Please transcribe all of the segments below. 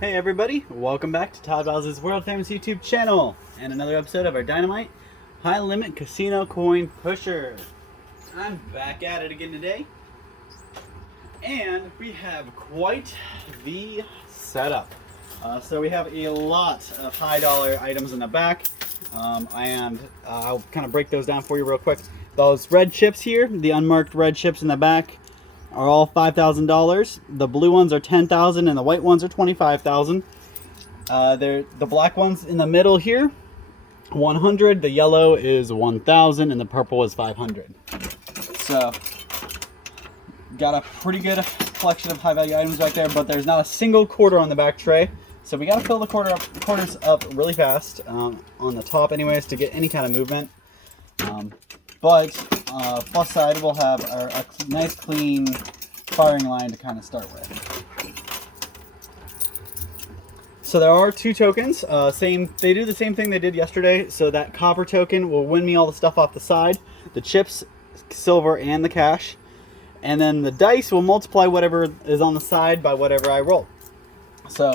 Hey everybody, welcome back to Todd Bowles' World Famous YouTube channel and another episode of our Dynamite High Limit Casino Coin Pusher. I'm back at it again today, and we have quite the setup. So we have a lot of high dollar items in the back, and I'll kind of break those down for you real quick. Those red chips here, the unmarked red chips in the back, are all $5,000. The blue ones are $10,000 and the white ones are $25,000. The black ones in the middle here, $100. The yellow is $1,000 and the purple is $500. So got a pretty good collection of high value items right there, but there's not a single quarter on the back tray. So we gotta fill the quarters up really fast on the top anyways to get any kind of movement. Plus side, we'll have a nice clean firing line to kind of start with. So there are two tokens. They do the same thing they did yesterday. So that copper token will win me all the stuff off the side, the chips, silver, and the cash. And then the dice will multiply whatever is on the side by whatever I roll. So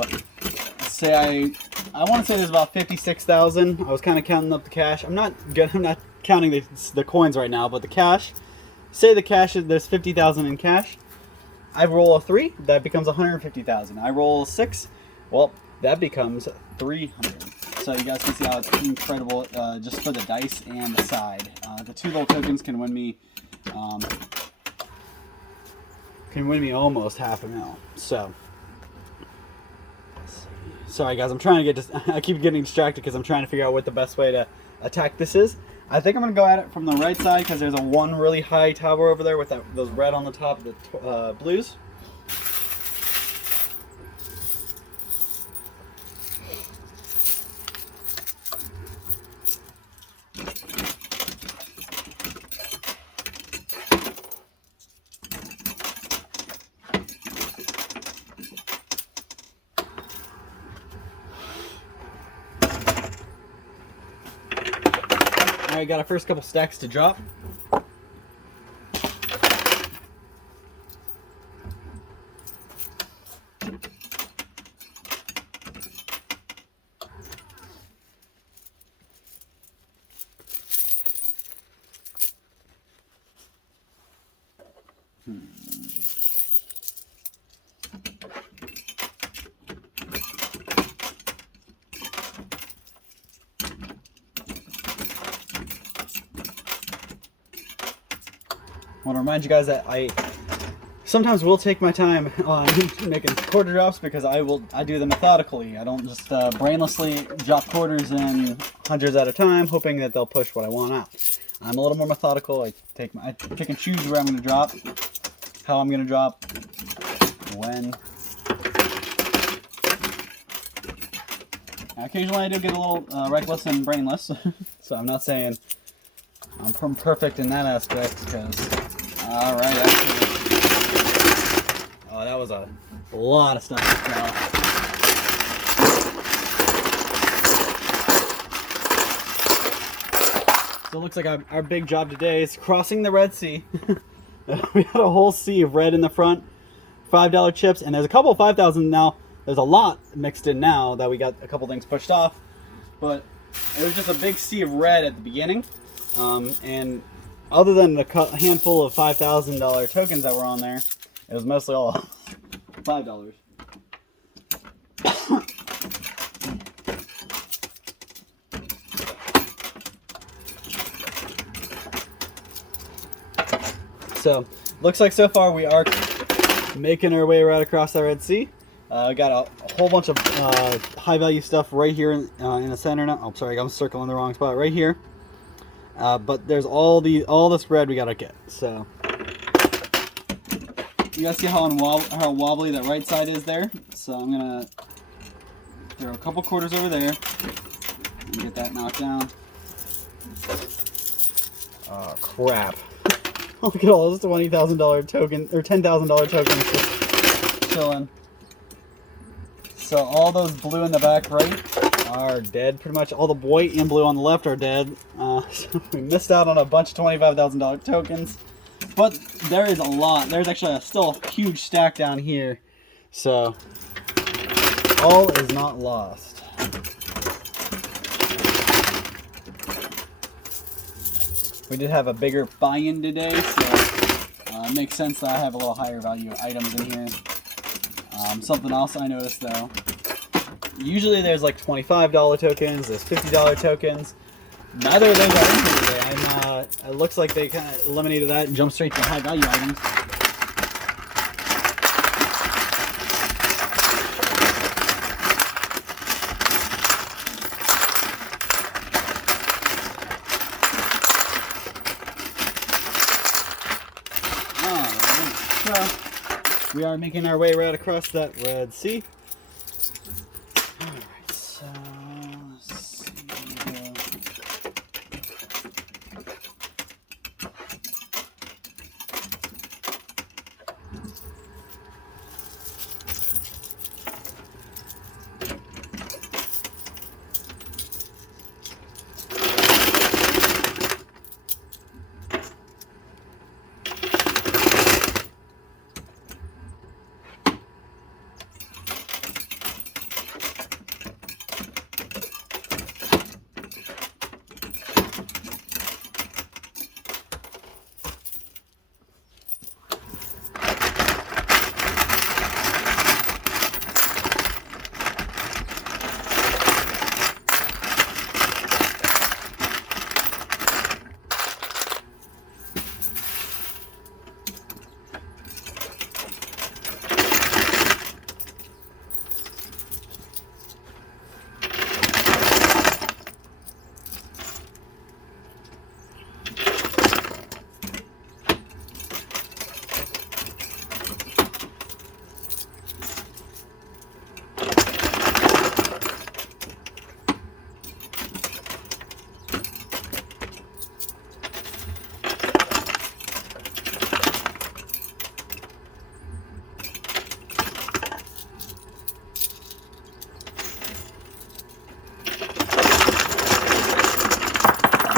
say I want to say there's about 56,000. I was kind of counting up the cash. I'm not counting the coins right now, but the cash. Say the cash there's 50,000 in cash. I roll a 3, that becomes 150,000. I roll a 6, well, that becomes 300. So you guys can see how it's incredible just for the dice and the side. The two little tokens can win me almost $500,000. So sorry guys, I'm trying to I keep getting distracted because I'm trying to figure out what the best way to attack this is. I think I'm going to go at it from the right side because there's one really high tower over there with those red on the top, the blues. Alright, got our first couple stacks to drop. I want to remind you guys that I sometimes will take my time on making quarter drops because I do them methodically. I don't just brainlessly drop quarters in hundreds at a time, hoping that they'll push what I want out. I'm a little more methodical. I pick and choose where I'm going to drop, how I'm going to drop, when. Now, occasionally I do get a little reckless and brainless, so I'm not saying I'm perfect in that aspect because. Alright, oh, that was a lot of stuff to drop. So it looks like our big job today is crossing the Red Sea. We had a whole sea of red in the front, $5 chips, and there's a couple of 5,000 now. There's a lot mixed in now that we got a couple things pushed off, but it was just a big sea of red at the beginning, and other than a handful of $5,000 tokens that were on there, it was mostly all $5. So, looks like so far we are making our way right across the Red Sea. Got a whole bunch of high value stuff right here in the center now. Oh, sorry, I'm circling the wrong spot right here. But there's all this red we gotta get. So you guys see how wobbly that right side is there. So I'm gonna throw a couple quarters over there and get that knocked down. Oh crap! Look at all those $20,000 token or $10,000 tokens just chilling. So all those blue in the back right are dead. Pretty much all the white and blue on the left are dead. So we missed out on a bunch of $25,000 tokens. But there is a lot. There's actually still a huge stack down here. So all is not lost. We did have a bigger buy-in today, so it makes sense that I have a little higher value items in here. Something else I noticed though, usually there's like $25 tokens, there's $50 tokens. Neither of those are in here today. It looks like they kind of eliminated that and jumped straight to high value items. Alright, so we are making our way right across that Red Sea. Alright, so let's see.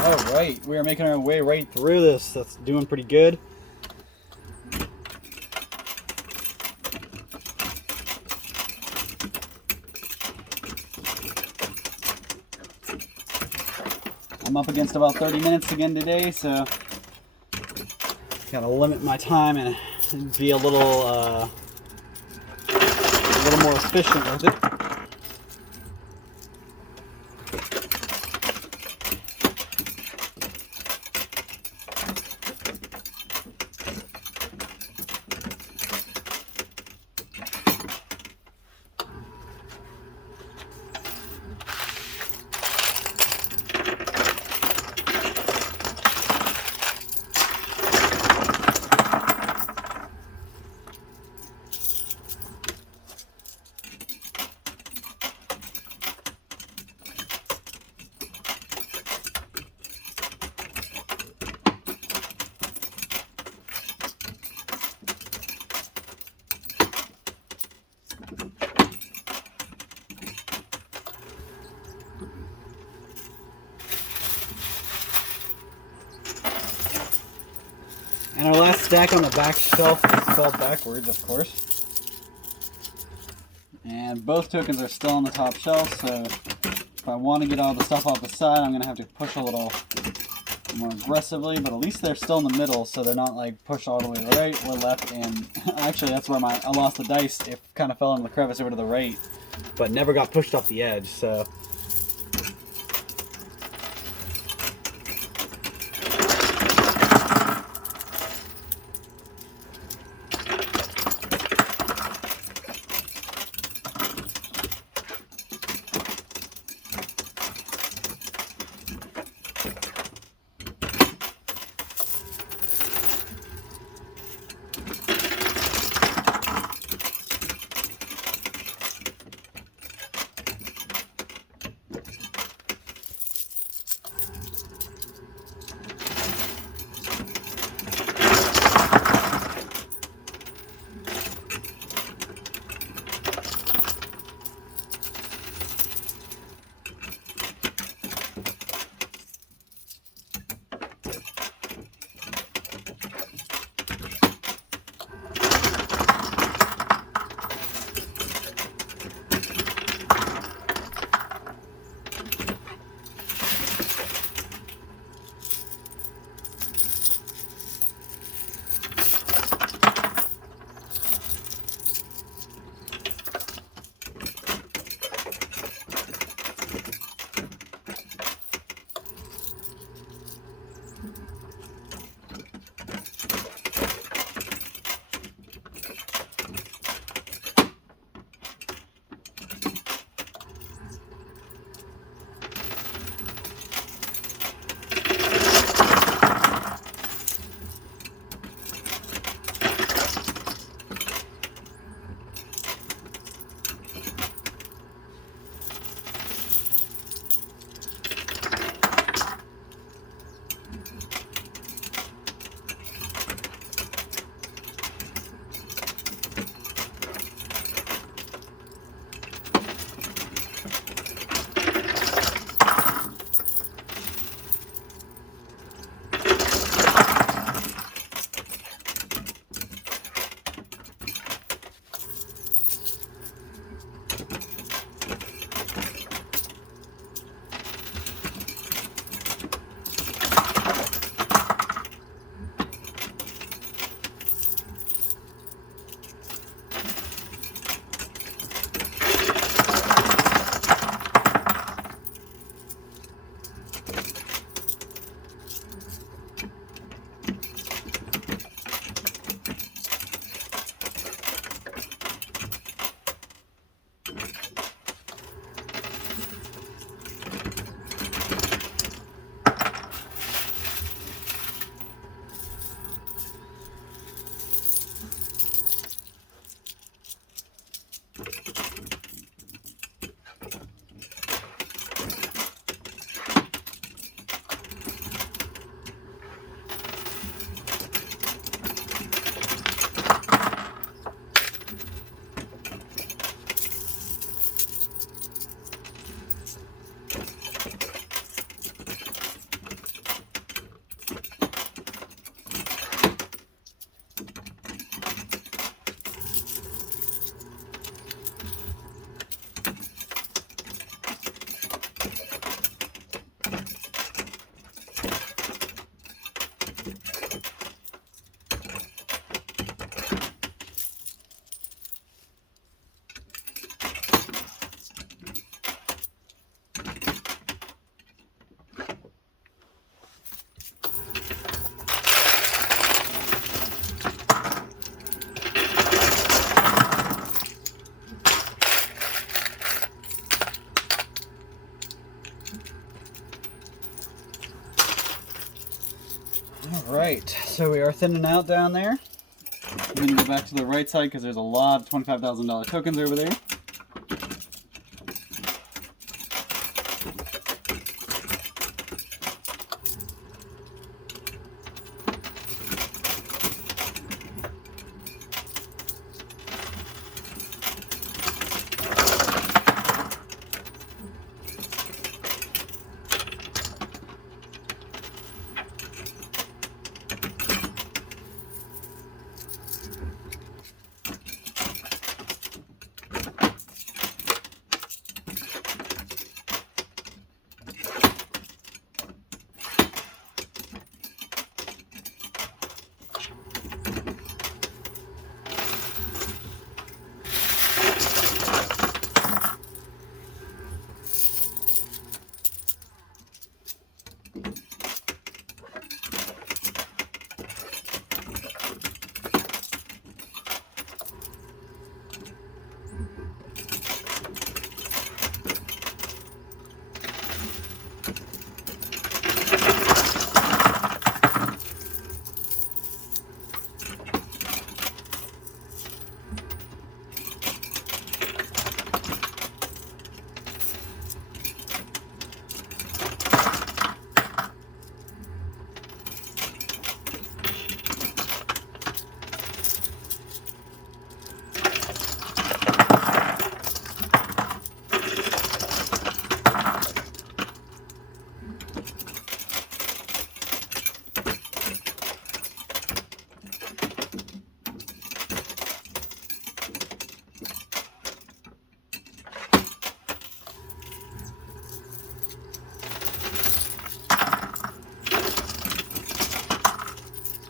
Alright, we are making our way right through this. That's doing pretty good. I'm up against about 30 minutes again today, so gotta limit my time and be a little more efficient with it. And our last stack on the back shelf is spelled backwards, of course. And both tokens are still on the top shelf, so if I want to get all the stuff off the side, I'm going to have to push a little more aggressively, but at least they're still in the middle, so they're not like pushed all the way right or left. And actually, that's where I lost the dice. It kind of fell in the crevice over to the right, but never got pushed off the edge, so... So we are thinning out down there. I'm going to go back to the right side because there's a lot of $25,000 tokens over there.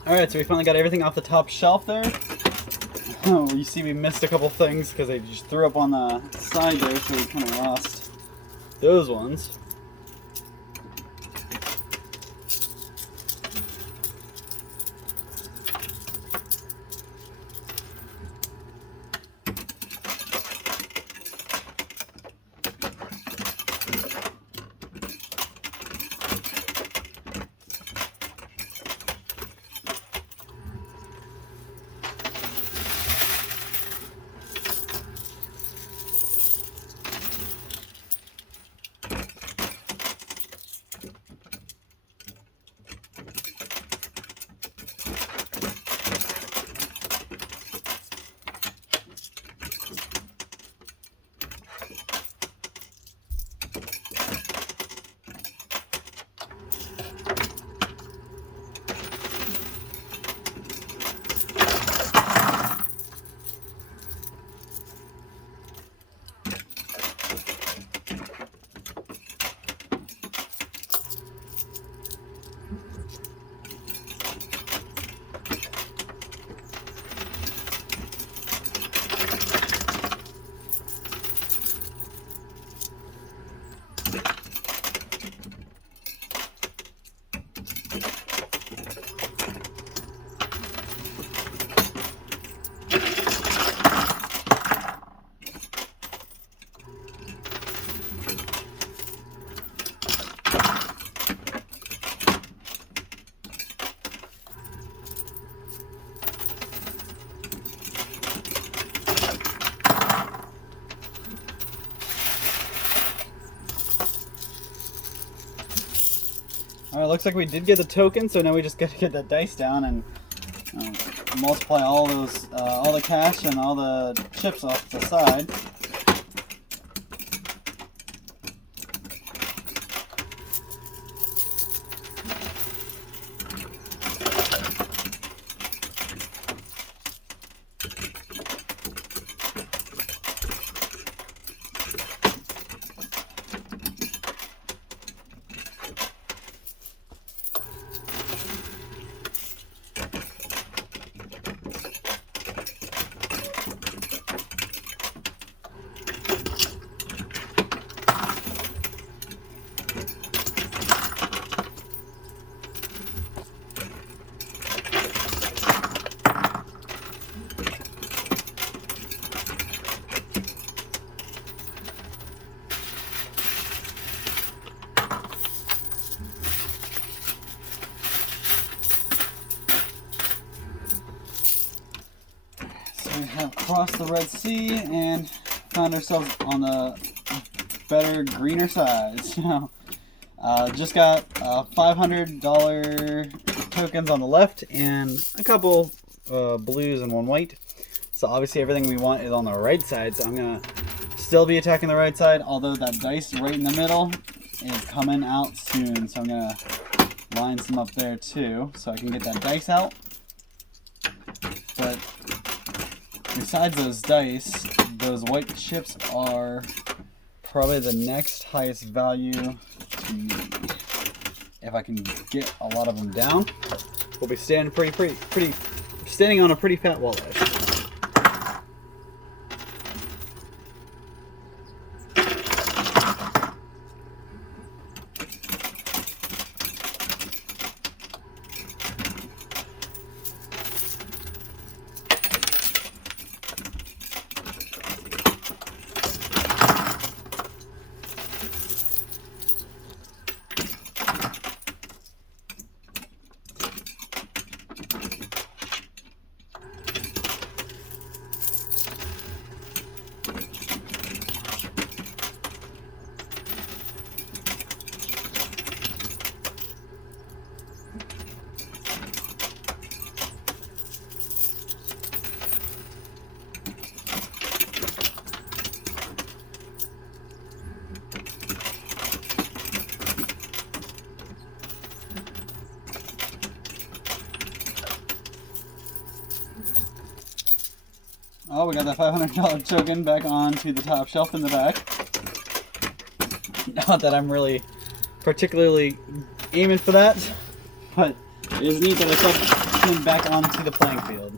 Alright, so we finally got everything off the top shelf there. Oh, you see we missed a couple things because they just threw up on the side there, so we kind of lost those ones. Alright, looks like we did get the token, so now we just got to get that dice down and multiply all those, all the cash and all the chips off the side. we have crossed the Red Sea and found ourselves on the better, greener side. So, just got $500 tokens on the left and a couple blues and one white. So obviously everything we want is on the right side. So I'm gonna still be attacking the right side, although that dice right in the middle is coming out soon. So I'm gonna line some up there too, so I can get that dice out. But besides those dice, those white chips are probably the next highest value to me. If I can get a lot of them down, we'll be standing standing on a pretty fat walleye. Oh, we got that $500 token back onto the top shelf in the back. Not that I'm really particularly aiming for that, but it is neat that I got him back onto the playing field.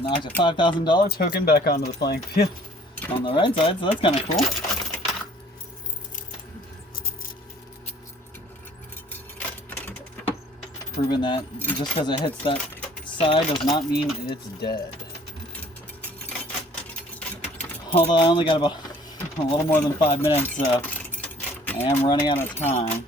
Knocked a $5,000 token back onto the playing field on the right side, so that's kind of cool. Proving that just because it hits that side does not mean it's dead. Although I only got about a little more than 5 minutes, so I am running out of time.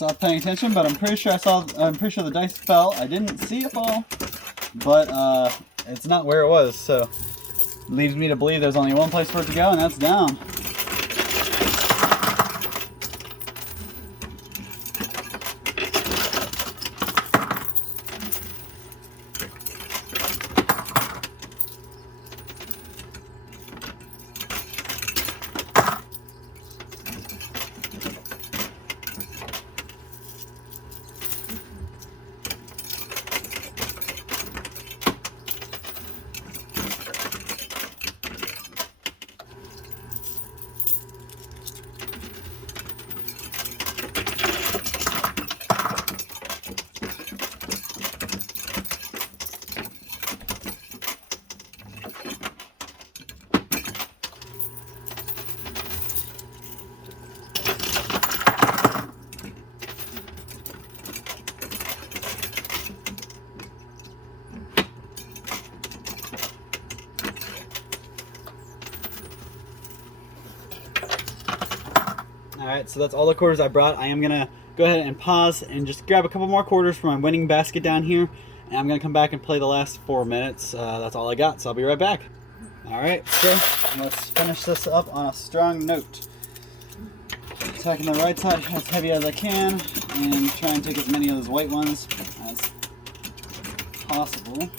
stopped paying attention, but I'm pretty sure the dice fell. I didn't see it fall, but it's not where it was, so leaves me to believe there's only one place for it to go, and that's down. Alright, so that's all the quarters I brought. I am going to go ahead and pause and just grab a couple more quarters for my winning basket down here. And I'm going to come back and play the last 4 minutes. That's all I got, so I'll be right back. Alright, so let's finish this up on a strong note. Attacking the right side as heavy as I can, and try and take as many of those white ones as possible.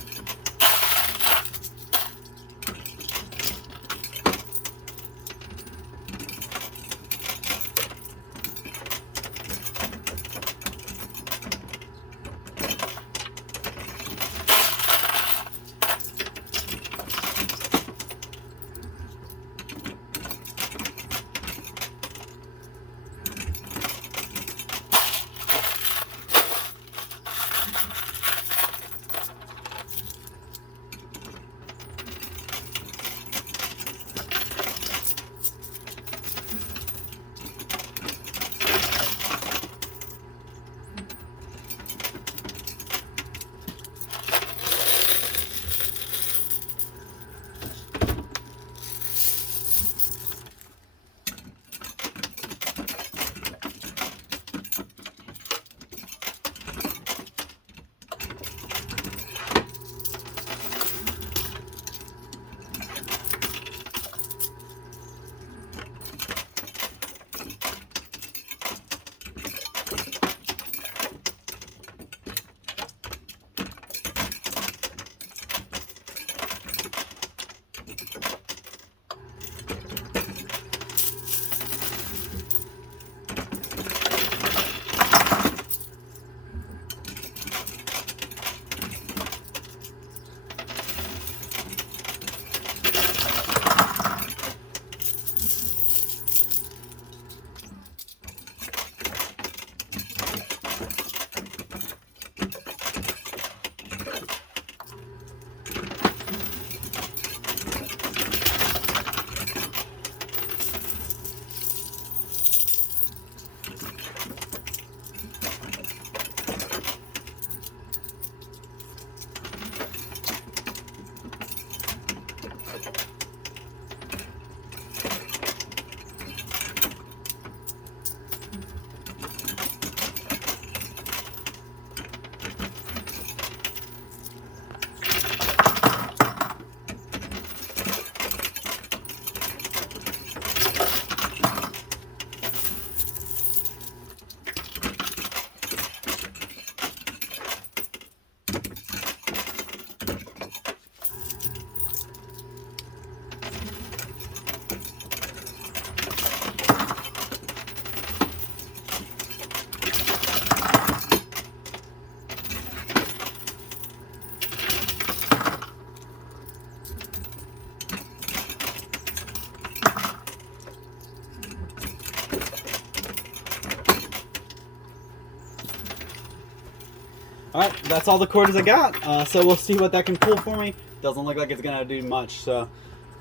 Alright, that's all the quarters I got. So we'll see what that can pull for me. Doesn't look like it's going to do much, so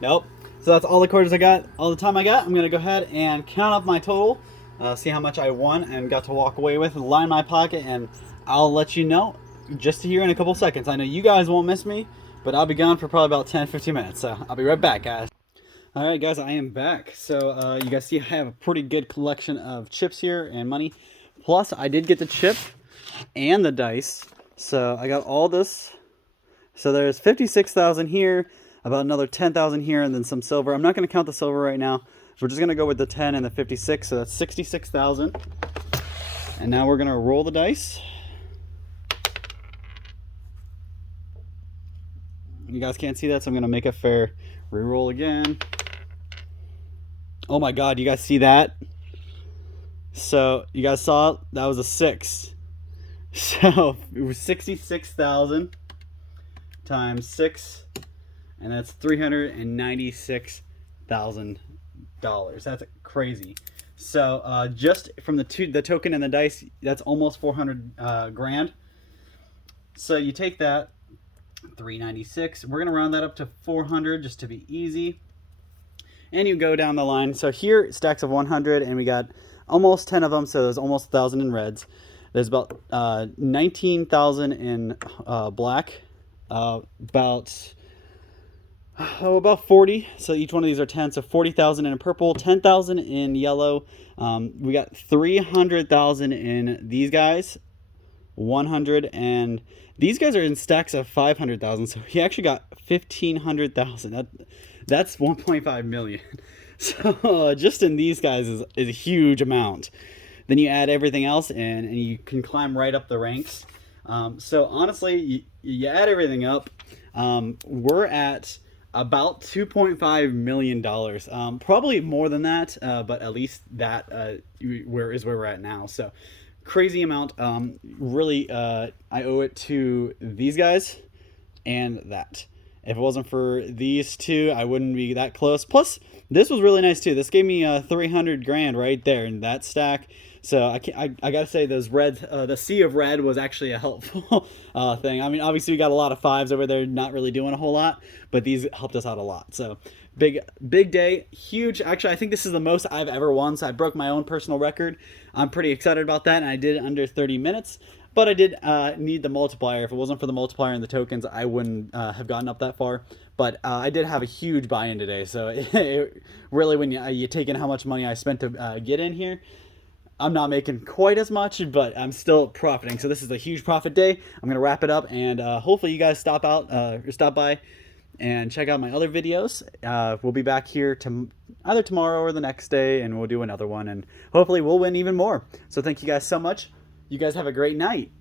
nope. So that's all the quarters I got, all the time I got. I'm going to go ahead and count up my total, see how much I won and got to walk away with, and line my pocket, and I'll let you know just here in a couple seconds. I know you guys won't miss me, but I'll be gone for probably about 10-15 minutes, so I'll be right back, guys. Alright guys, I am back. So you guys see I have a pretty good collection of chips here and money. Plus, I did get the chip and the dice. So I got all this. So there's 56,000 here, about another 10,000 here, and then some silver. I'm not going to count the silver right now. We're just going to go with the 10 and the 56, so that's 66,000. And now we're going to roll the dice. You guys can't see that, so I'm going to make a fair reroll again. Oh my god, you guys see that? So, you guys saw it? That was a 6. So, it was 66,000 times 6, and that's $396,000. That's crazy. So, just from the token and the dice, that's almost 400 grand. So, you take that, 396. We're going to round that up to 400 just to be easy. And you go down the line. So here, stacks of 100, and we got almost 10 of them, so there's almost 1,000 in reds. There's about 19,000 in black, about 40. So each one of these are 10, so 40,000 in purple, 10,000 in yellow. We got 300,000 in these guys, 100, and these guys are in stacks of 500,000. So he actually got 1,500,000. That's 1.5 million. So just in these guys is a huge amount. Then you add everything else in, and you can climb right up the ranks. So honestly, you add everything up, we're at about $2.5 million. Probably more than that, but at least that where we're at now. So crazy amount. Really, I owe it to these guys and that. If it wasn't for these two, I wouldn't be that close. Plus, this was really nice too. This gave me 300 grand right there in that stack. So I gotta say those reds, the sea of red was actually a helpful thing. I mean, obviously we got a lot of 5s over there, not really doing a whole lot, but these helped us out a lot. So big day, huge. Actually, I think this is the most I've ever won. So I broke my own personal record. I'm pretty excited about that, and I did it under 30 minutes. But I did need the multiplier. If it wasn't for the multiplier and the tokens, I wouldn't have gotten up that far. But I did have a huge buy-in today. So it really, when you take in how much money I spent to get in here, I'm not making quite as much, but I'm still profiting. So this is a huge profit day. I'm going to wrap it up, and hopefully you guys stop by and check out my other videos. We'll be back here either tomorrow or the next day, and we'll do another one. And hopefully we'll win even more. So thank you guys so much. You guys have a great night.